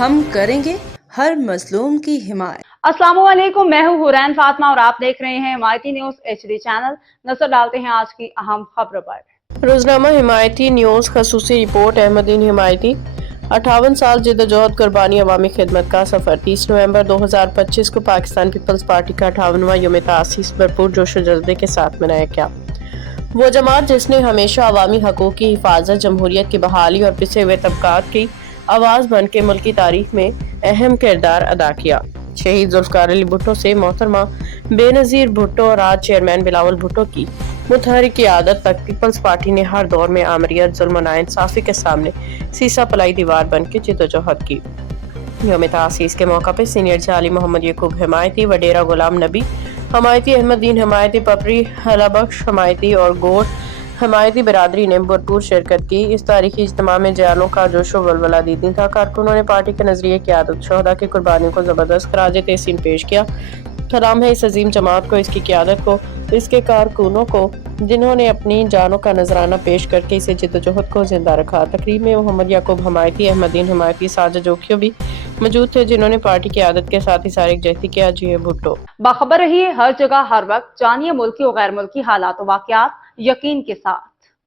ہم کریں گے ہر مظلوم کی حمایت۔ السلام علیکم، میں ہوں حورین فاطمہ اور آپ دیکھ رہے ہیں حمایتی نیوز HD چینل۔ نظر ڈالتے ہیں آج کی اہم خبروں پر۔ روزنامہ حمایتی نیوز خصوصی رپورٹ۔ احمد دین حمایتی 58 سال جدوجہد قربانی عوامی خدمت کا سفر۔ 30 نومبر 2025 کو پاکستان پیپلز پارٹی کا 58واں یوم تاسیس بھرپور جوش و جذبے کے ساتھ منایا گیا۔ وہ جماعت جس نے ہمیشہ عوامی حقوق کی حفاظت، جمہوریت کی بحالی اور پسے ہوئے طبقات کی آواز بن کے ملکی تاریخ میں اہم کردار ادا کیا۔ شہید ذوالفقار علی بھٹو سے محترمہ بے نظیر بھٹو اور آج چیئرمین بلاول بھٹو کی متحرک قیادت تک پیپلز پارٹی نے ہر دور میں آمریت، ظلم و ناانصافی کے سامنے سیسا پلائی دیوار بن کے جدوجہد کی۔ یوم تاسیس کے موقع پہ سینئر جعلی محمد یعقوب حمایتی، وڈیرہ غلام نبی حمایتی، احمد دین حمایتی، پپری حلا بخش حمایتی اور گوڑ حمایتی برادری نے بھرپور شرکت کی۔ اس تاریخی اجتماع میں جیالوں کا جوش و ولولہ دیدی تھا۔ کارکنوں نے پارٹی کے نظریے قیادت، شہداء کی قربانیوں کو زبردست خراج تحسین پیش کیا۔ سلام ہے اس عظیم جماعت کو، اس کی قیادت کو، اس کے کارکنوں کو، جنہوں نے اپنی جانوں کا نذرانہ پیش کر کے اسے جدوجہد کو زندہ رکھا۔ تقریب میں محمد یعقوب حمایتی، احمد دین حمایتی، ساجد جوکھیو بھی موجود تھے، جنہوں نے پارٹی قیادت کے ساتھ اظہار یکجہتی کیا۔ جی بھٹو باخبر رہیے ہر جگہ ہر وقت، جانیے ملکی و غیر ملکی حالات و واقعات یقین کے ساتھ۔